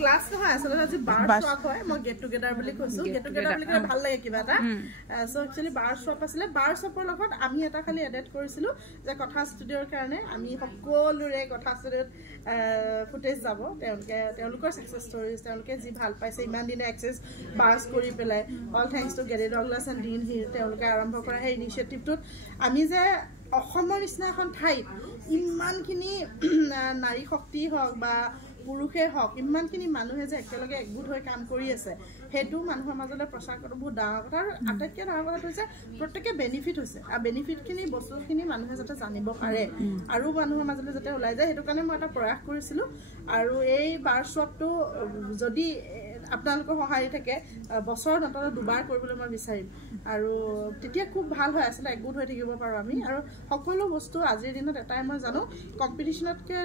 Class নহয় আসলে আজি বাৰ শপ হয় মই গেট টুগেদাৰ বুলি কৈছো গেট টুগেদাৰ বুলি কলে ভাল লাগে কিবা এটা সো একচুয়ালি বাৰ শপ আছিল বাৰ শপৰ লগত আমি এটা খালি এডেট কৰিছিলো যে কথা ষ্টুডিওৰ কাৰণে আমি সকলোৰে কথা ষ্টুডিওত ফুটেজ যাব তেওঁলোকৰ সাকসেস ষ্টৰিজ তেওঁলোকে যি ভাল পাইছে ইমান দিনে এক্সেস বাস কৰি পেলাই all thanks to Gary Douglas and dean hero তেওঁলোকে আৰম্ভ কৰা সেই ইনিচিয়েটিভটোত আমি যে অসমৰ নিচিনা এখন ঠাইত ইমানখিনি নাৰী শক্তি হওক বা পুৰুষে হওক ইমানখিনি মানুহে যে একেলগে একগোট হৈ কাম কৰি আছে হেতু মানুহৰ মাজলৈ প্ৰচাৰ কৰাটো বহুত ডাঙৰ কথা আৰু আটাইতকৈ ডাঙৰ কথাটো হৈছে প্ৰত্যেকে বেনিফিট হৈছে আৰু বেনিফিটখিনি বস্তুখিনি মানুহে যাতে জানিব পাৰে আৰু মানুহৰ মাজলৈ যাতে ওলাই যায় হেতু কাৰণে মই এটা প্ৰয়াস কৰিছিলো আৰু এই বাৰ শ্বপটো যদি আপোনালোকৰ সহায় থাকে বছৰ নতৰা দুবাৰ কৰিবলৈ মই বিচাৰিম আৰু তেতিয়া খুব ভাল হয় আসলে একগোট হৈ থাকিব পাৰো আমি আৰু সকলো বস্তু আজিৰ দিনত এটাই মই জানো কম্পিটিশনতকৈ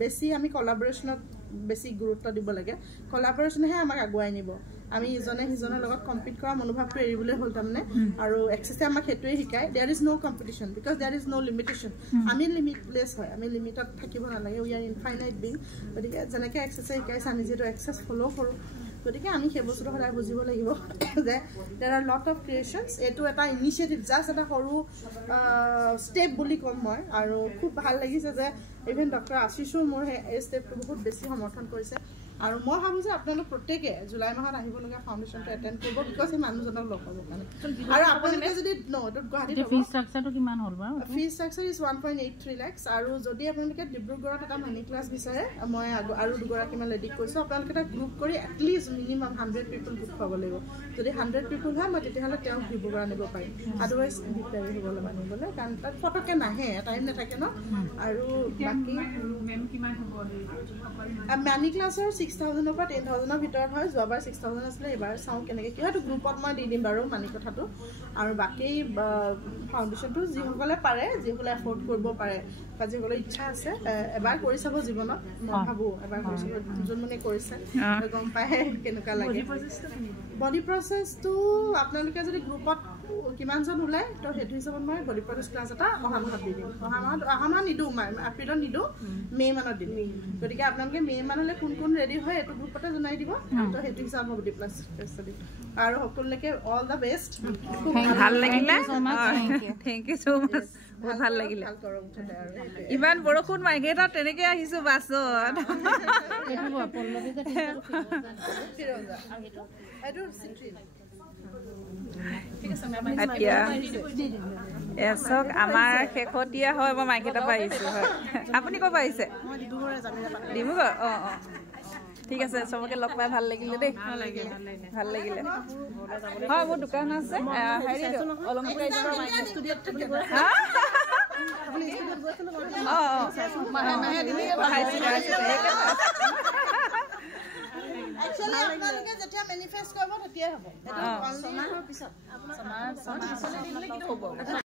বেছি আমি কোলাবৰেশনত বেছি গুৰুত্ব দিব লাগে কোলাবৰেশনহে আমাক আগুৱাই নিব আমি ইজনে সিজনৰ লগত কম্পিট কৰা মনোভাৱটো এৰিবলৈ হ'ল তাৰমানে আৰু এক্সেছে আমাক হেতুৱে শিকায় there is no competition because there is no limitation আমি লিমিটলেছ হয় আমি লিমিটত থাকিব নালাগে উই আৰ ইনফাইনাইট বিং গতিকে যেনেকৈ এক্সেছে শিকাইছে আমি যিহেতু এক্সেছ ফ'ল' কৰোঁ গতিকে আমি সেই বস্তুটো সদায় বুজিব লাগিব যে there R lot of creations এইটো এটা ইনিচিয়েটিভ জাষ্ট এটা সৰু ষ্টেপ বুলি ক'ম মই আৰু খুব ভাল লাগিছে যে ইভেন ডক্টৰ আশিসো মোৰ এই ষ্টেপটো বহুত বেছি সমৰ্থন কৰিছে আৰু মই ভাবোঁ যে আপোনালোক প্ৰত্যেকে জুলাই মাহত আহিবলগীয়া ফাউণ্ডেশ্যনটো এটেণ্ড কৰিব বিকজ সেই মানুহজনক লগ পাবৰ কাৰণে আৰু আপোনালোকে যদি গুৱাহাটীত ফিজ ষ্ট্ৰাকচাৰটো কিমান হ'ল বাৰু ফিজ ষ্ট্ৰাকচাৰ ইজ 1.83 লাখ আৰু যদি আপোনালোকে ডিব্ৰুগড়ত এটা মানি ক্লাছ বিচাৰে মই আৰু দুগৰাকীমান লেডিক কৈছোঁ আপোনালোকে এটা গ্ৰুপ কৰি এটলিষ্ট মিনিমাম 100 পিপল গোট খুৱাব লাগিব যদি 100 পিপল হয় মই তেতিয়াহ'লে তেওঁক ডিব্ৰুগড় আনিব পাৰিম আদাৰৱাইজ দিগদাৰী হ'বলৈ মানিবলৈ কাৰণ তাত ফটককৈ নাহে টাইম নাথাকে ন আৰু বাকী মানি ক্লাছৰ 6,000 পৰা 10,000 ভিতৰত হয় যোৱাবাৰ 6,000 আছিলে এবাৰ চাওঁ কেনেকৈ কি হয়তো গ্ৰুপত মই দি দিম বাৰু মানি কথাটো আৰু বাকী ফাউণ্ডেশ্যনটো যিসকলে পাৰে যিসকলে এফৰ্ড কৰিব পাৰে বা যিসকলৰ ইচ্ছা আছে এবাৰ কৰি চাব জীৱনত মই ভাবোঁ এবাৰ কৰি চাব যোনজনে কৰিছে গম পায় কেনেকুৱা লাগে বডি প্ৰচেছটো আপোনালোকে যদি গ্ৰুপত কিমানজন ওলায় তো সেইটো হিচাপত মই বডি প্ৰচেছ ক্লাছ এটা অহা মাহত দি দিম অহা মাহত নিদিওঁ এপ্ৰিলত নিদিওঁ মে' মানত দিম গতিকে আপোনালোকে মে' মানলৈ কোন কোন ৰেডি হয় এইটো গ্ৰুপতে জনাই দিব তো সেইটো হিচাপত বডি প্ৰচেছ দিম আৰু সকলোকে অল দ্য বেষ্ট ভাল লাগিলে থেংক ইউ ছ' মাছ বহুত ভাল লাগিলে ইমান বৰষুণ মাইকেইটা তেনেকৈ আহিছোঁ বাছত এতিয়া এচক আমাৰ শেহতীয়া হয় মই মাইকেইটা পৰা আহিছোঁ হয় আপুনি ক'ৰ পৰা আহিছে ডিব্ৰুগড় অঁ অঁ ঠিক আছে চবকে লগ পাই ভাল লাগিলে দেই ভাল লাগিলে হয় মোৰ দোকান আছে হেৰি অলংকাৰ Actually, আপোনালোকে যেতিয়া মেনিফেষ্ট কৰিব তেতিয়াই হ'ব। এটা 1 মাহৰ পিছত।